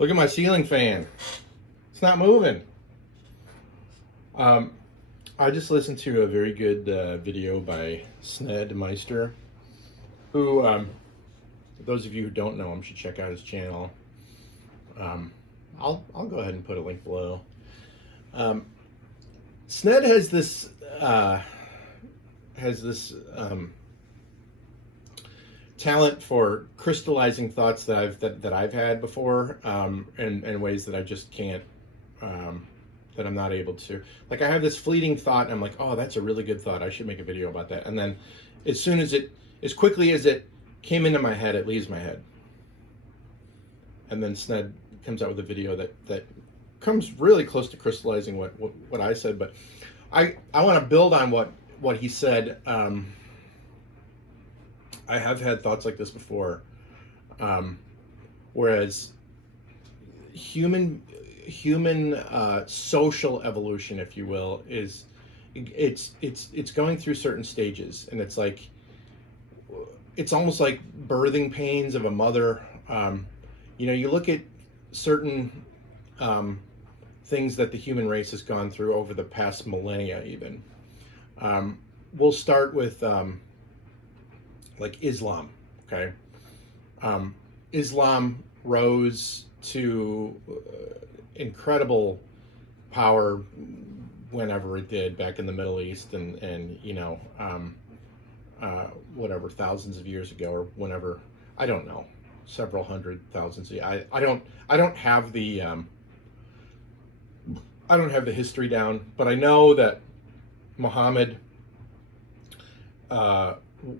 Look at my ceiling fan. It's not moving. Um, I just listened to a very good video by Sned Meister, who, for those of you who don't know him, should check out his channel. I'll go ahead and put a link below. Sned has this talent for crystallizing thoughts that I've had before, in ways that I just can't, that I'm not able to. Like, I have this fleeting thought, and I'm like, oh, that's a really good thought. I should make a video about that. And then, as quickly as it came into my head, it leaves my head. And then Sned comes out with a video that comes really close to crystallizing what I said. But I want to build on what he said. I have had thoughts like this before, whereas human social evolution, if you will, it's going through certain stages, and it's almost like birthing pains of a mother. You look at certain things that the human race has gone through over the past millennia, even. We'll start with like Islam, okay? Islam rose to incredible power whenever it did back in the Middle East, and whatever, thousands of years ago, or whenever, I don't know, several hundred thousands of years. I don't have the history down, but I know that Muhammad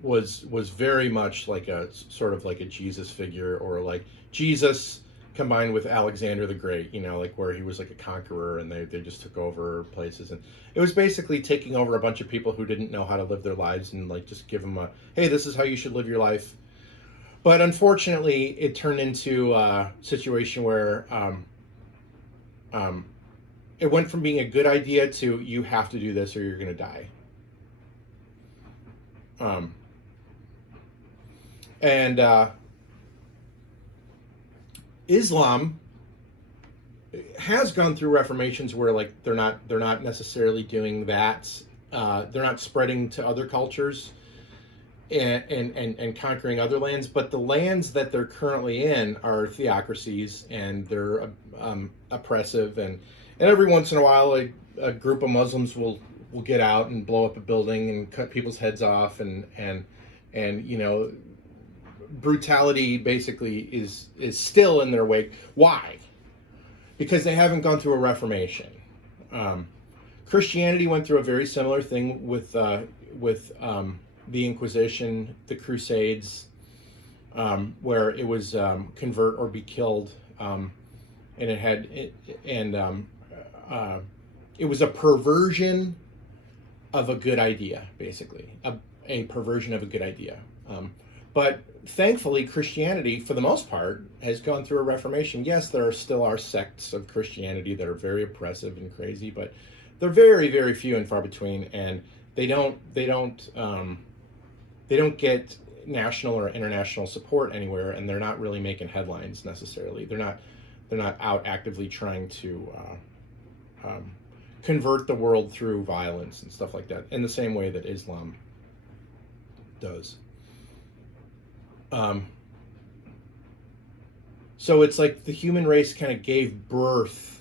was very much like a sort of like a Jesus figure, or like Jesus combined with Alexander the Great, like where he was like a conqueror, and they just took over places, and it was basically taking over a bunch of people who didn't know how to live their lives, and like just give them a, hey, this is how you should live your life. But unfortunately, it turned into a situation where it went from being a good idea to, you have to do this or you're going to die. Islam has gone through reformations where, like, they're not necessarily doing that. They're not spreading to other cultures and conquering other lands, but the lands that they're currently in are theocracies, and they're oppressive, and every once in a while a group of Muslims will get out and blow up a building and cut people's heads off, and brutality basically is still in their wake. Why? Because they haven't gone through a reformation. Christianity went through a very similar thing with the Inquisition, the Crusades, where it was convert or be killed, and it was a perversion of a good idea, basically, a perversion of a good idea. But thankfully, Christianity, for the most part, has gone through a reformation. Yes, there still are sects of Christianity that are very oppressive and crazy, but they're very, very few and far between, and they don't get national or international support anywhere, and they're not really making headlines necessarily. They're not out actively trying to convert the world through violence and stuff like that, in the same way that Islam does. So it's like the human race kind of gave birth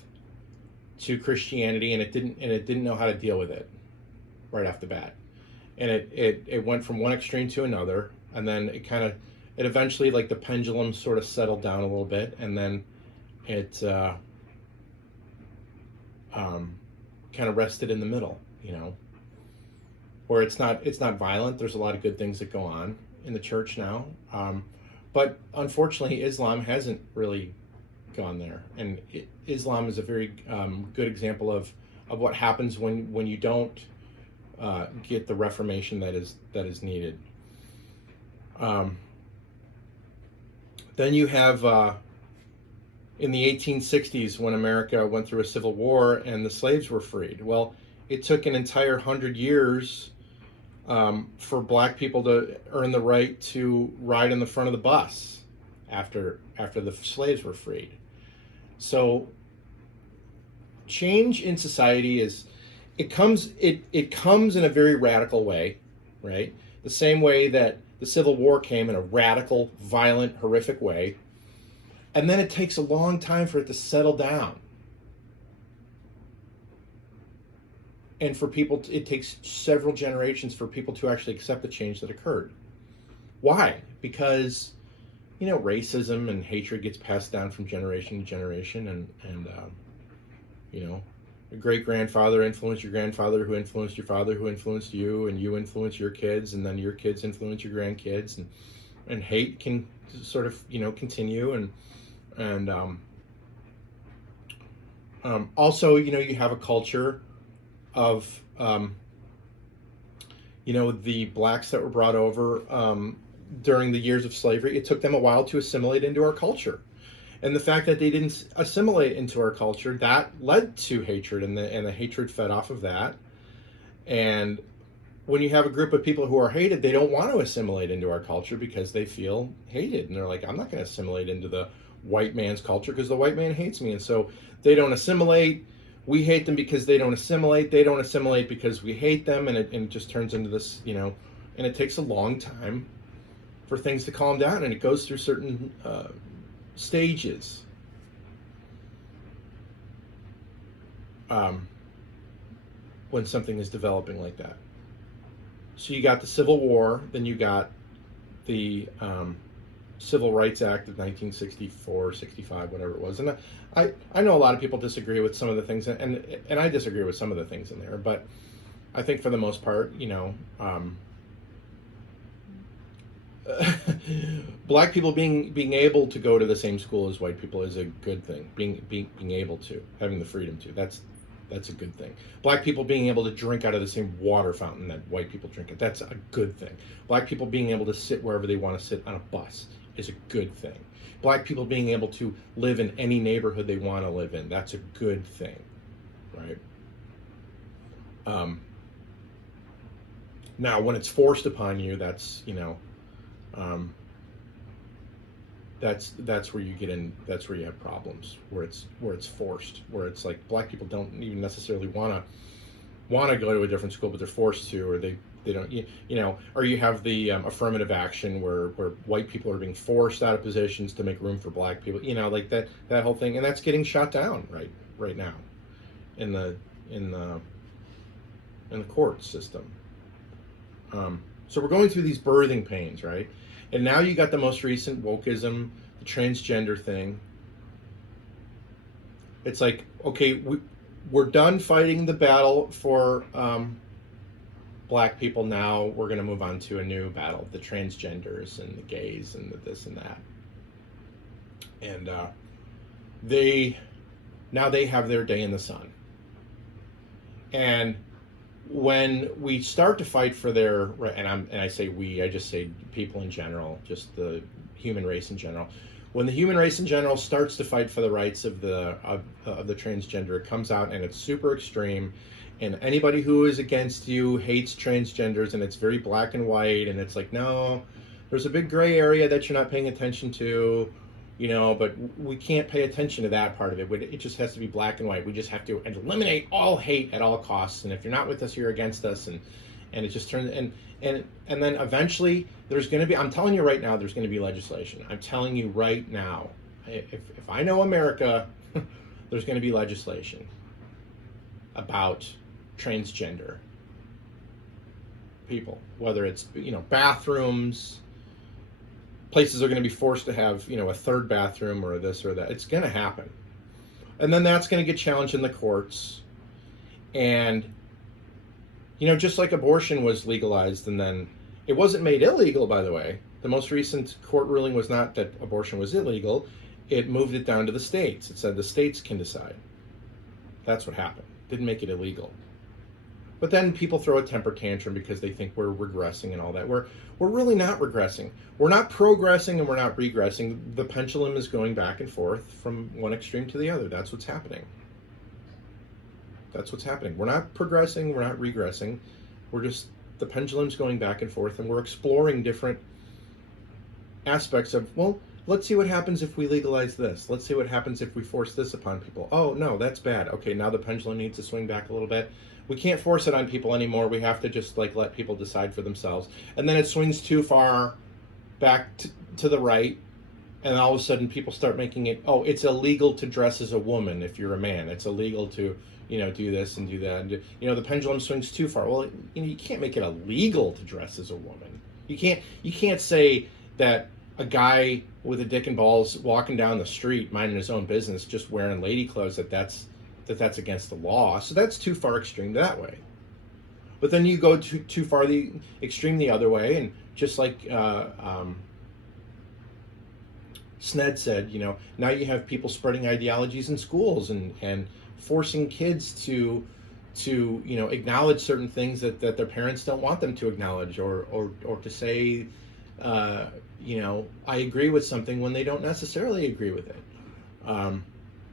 to Christianity, and it didn't know how to deal with it right off the bat, and it went from one extreme to another, and then it eventually, like, the pendulum sort of settled down a little bit, and then it kind of rested in the middle, where it's not violent. There's a lot of good things that go on in the church now, but unfortunately Islam hasn't really gone there, and Islam is a very good example of what happens when you don't get the reformation that is needed. Then you have in the 1860s, when America went through a civil war and the slaves were freed. Well, it took an entire 100 years for black people to earn the right to ride in the front of the bus after the slaves were freed. So change in society is it comes in a very radical way, right? The same way that the Civil War came in a radical, violent, horrific way. And then it takes a long time for it to settle down. And for people, it takes several generations for people to actually accept the change that occurred. Why? Because, racism and hatred gets passed down from generation to generation, and your great grandfather influenced your grandfather, who influenced your father, who influenced you, and you influence your kids, and then your kids influence your grandkids, and hate can sort of continue, and also you have a culture of the blacks that were brought over during the years of slavery. It took them a while to assimilate into our culture. And the fact that they didn't assimilate into our culture, that led to hatred, and the hatred fed off of that. And when you have a group of people who are hated, they don't want to assimilate into our culture because they feel hated. And they're like, I'm not going to assimilate into the white man's culture because the white man hates me. And so they don't assimilate. We hate them because they don't assimilate. They don't assimilate because we hate them. And it just turns into this, and it takes a long time for things to calm down. And it goes through certain stages. When something is developing like that. So you got the Civil War, then you got the Civil Rights Act of 1964, 65, whatever it was. And I know a lot of people disagree with some of the things, and I disagree with some of the things in there, but I think for the most part, black people being able to go to the same school as white people is a good thing. Being able to, having the freedom to, that's a good thing. Black people being able to drink out of the same water fountain that white people drink it, that's a good thing. Black people being able to sit wherever they want to sit on a bus is a good thing. Black people being able to live in any neighborhood they want to live in, that's a good thing, right? Now, when it's forced upon you, that's that's where you get in. That's where you have problems. Where it's forced. Where it's like black people don't even necessarily want to go to a different school, but they're forced to, or they don't. Or you have the affirmative action where white people are being forced out of positions to make room for black people. Like that whole thing, and that's getting shot down right now in the court system. So we're going through these birthing pains, right? And now you got the most recent wokeism, the transgender thing. It's like, okay, we're done fighting the battle for black people. Now we're going to move on to a new battle, the transgenders and the gays and the this and that. And they have their day in the sun. And when we start to fight for their, and I say we, I just say people in general, just the human race in general. When the human race in general starts to fight for the rights of the transgender, it comes out and it's super extreme, and anybody who is against you hates transgenders, and it's very black and white, and it's like, no, there's a big gray area that you're not paying attention to. But we can't pay attention to that part of it. It just has to be black and white. We just have to eliminate all hate at all costs. And if you're not with us, you're against us. And it just turns, and then eventually there's going to be, I'm telling you right now, there's going to be legislation. I'm telling you right now, if I know America, there's going to be legislation about transgender people, whether it's, bathrooms, places are going to be forced to have, a third bathroom or this or that. It's going to happen. And then that's going to get challenged in the courts. And, just like abortion was legalized, and then it wasn't made illegal, by the way. The most recent court ruling was not that abortion was illegal. It moved it down to the states. It said the states can decide. That's what happened. Didn't make it illegal. But then people throw a temper tantrum because they think we're regressing and all that. We're really not regressing. We're not progressing and we're not regressing. The pendulum is going back and forth from one extreme to the other. That's what's happening. That's what's happening. We're not progressing. We're not regressing. The pendulum's going back and forth, and we're exploring different aspects of, well, Let's see what happens if we legalize this. Let's see what happens if we force this upon people. Oh, no, that's bad. Okay, now the pendulum needs to swing back a little bit. We can't force it on people anymore. We have to just like let people decide for themselves. And then it swings too far back to the right, and all of a sudden people start making it, oh, it's illegal to dress as a woman if you're a man. It's illegal to, do this and do that. And the pendulum swings too far. Well, you can't make it illegal to dress as a woman. You can't say that a guy with a dick and balls walking down the street minding his own business just wearing lady clothes that's against the law. So that's too far extreme that way. But then you go too far the extreme the other way, and just like Sned said, now you have people spreading ideologies in schools and forcing kids to acknowledge certain things that their parents don't want them to acknowledge, or to say I agree with something when they don't necessarily agree with it.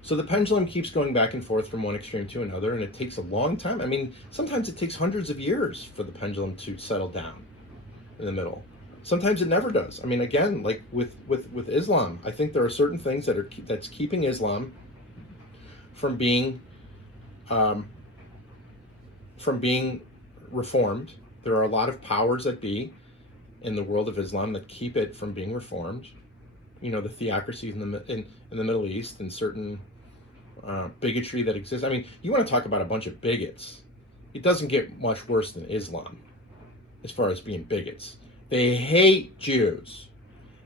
So the pendulum keeps going back and forth from one extreme to another, and it takes a long time. I mean, sometimes it takes hundreds of years for the pendulum to settle down in the middle. Sometimes it never does. I mean, again, like with Islam, I think there are certain things that's keeping Islam from being reformed. There are a lot of powers that be in the world of Islam that keep it from being reformed. The theocracies in the Middle East, and certain bigotry that exists. I mean, you want to talk about a bunch of bigots. It doesn't get much worse than Islam as far as being bigots. They hate Jews.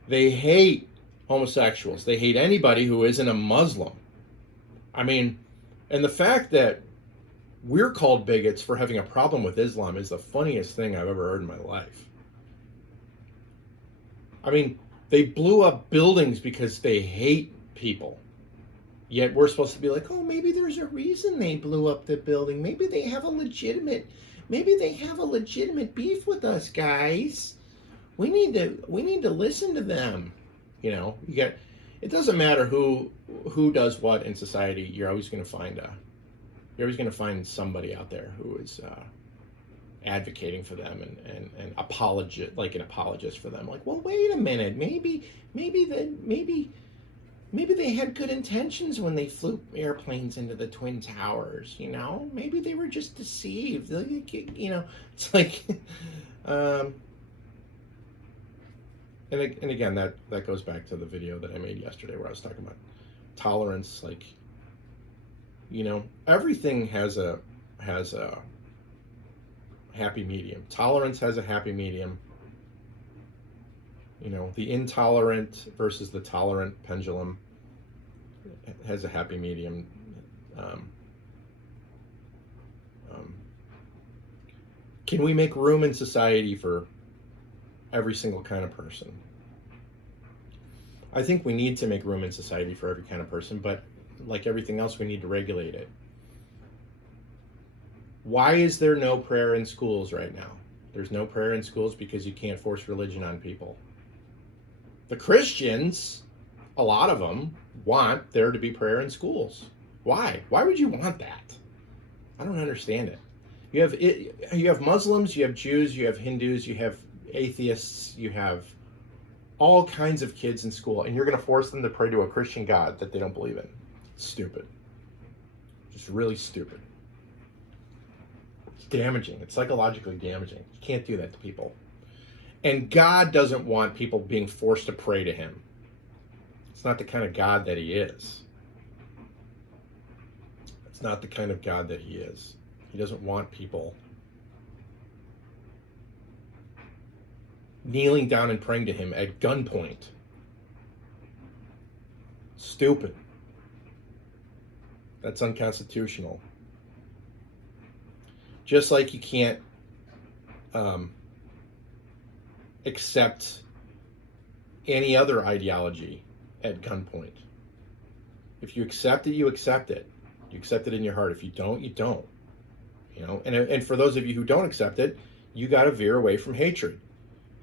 They hate homosexuals. They hate anybody who isn't a Muslim. I mean, and the fact that we're called bigots for having a problem with Islam is the funniest thing I've ever heard in my life. I mean, they blew up buildings because they hate people. Yet we're supposed to be like, oh, maybe there's a reason they blew up the building. Maybe they have a legitimate beef with us, guys. We need to listen to them. It doesn't matter who does what in society. You're always going to find somebody out there who is advocating for them and an apologist for them. Like, well, wait a minute, maybe they had good intentions when they flew airplanes into the Twin Towers. Maybe they were just deceived. It's like, and again, that goes back to the video that I made yesterday where I was talking about tolerance. Like, everything has a happy medium. Tolerance has a happy medium. The intolerant versus the tolerant pendulum has a happy medium. Can we make room in society for every single kind of person? I think we need to make room in society for every kind of person, but like everything else, we need to regulate it. Why is there no prayer in schools right now? There's no prayer in schools because you can't force religion on people. The Christians, a lot of them, want there to be prayer in schools. Why? Why would you want that? I don't understand it. You have Muslims, you have Jews, you have Hindus, you have atheists, you have all kinds of kids in school, and you're going to force them to pray to a Christian God that they don't believe in. Stupid. Just really stupid. It's damaging. It's psychologically damaging. You can't do that to people. And God doesn't want people being forced to pray to him. It's not the kind of God that he is. It's not the kind of God that he is. He doesn't want people kneeling down and praying to him at gunpoint. Stupid. That's unconstitutional. Just like you can't accept any other ideology at gunpoint. If you accept it, you accept it. You accept it in your heart. If you don't, you don't. And for those of you who don't accept it, you got to veer away from hatred.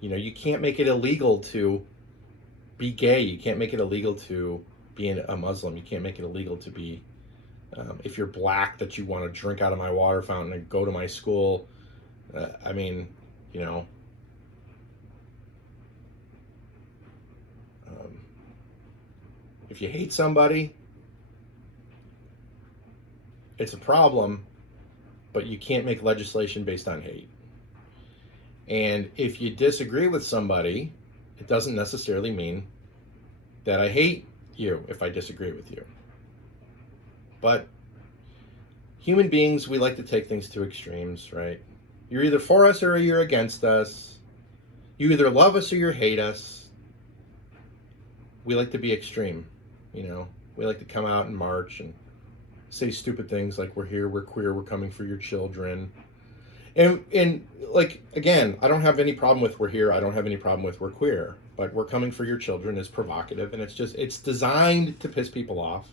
You can't make it illegal to be gay. You can't make it illegal to be a Muslim. You can't make it illegal to be, if you're black, that you want to drink out of my water fountain and go to my school. If you hate somebody, it's a problem, but you can't make legislation based on hate. And if you disagree with somebody, it doesn't necessarily mean that I hate you if I disagree with you. But human beings, we like to take things to extremes, right? You're either for us or you're against us. You either love us or you hate us. We like to be extreme, you know. We like to come out and march and say stupid things like we're here, we're queer, we're coming for your children. And like, again, I don't have any problem with we're here. I don't have any problem with we're queer. But we're coming for your children is provocative, and it's designed to piss people off.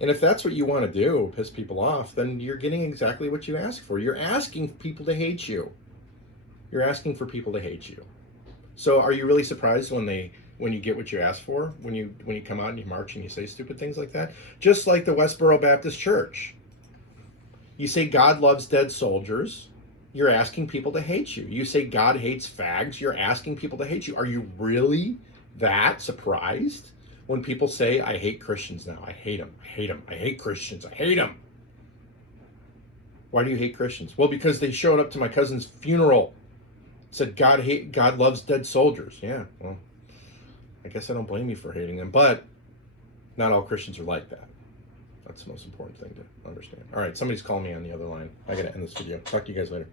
And if that's what you want to do, piss people off, then you're getting exactly what you ask for. You're asking people to hate you. You're asking for people to hate you. So are you really surprised when you get what you ask for? When you come out and you march and you say stupid things like that? Just like the Westboro Baptist Church. You say God loves dead soldiers. You're asking people to hate you. You say God hates fags. You're asking people to hate you. Are you really that surprised when people say, I hate Christians now? I hate them. I hate them. I hate Christians. I hate them. Why do you hate Christians? Well, because they showed up to my cousin's funeral. Said God loves dead soldiers. Yeah, well, I guess I don't blame you for hating them, but not all Christians are like that. That's the most important thing to understand. All right, somebody's calling me on the other line. I got to end this video. Talk to you guys later.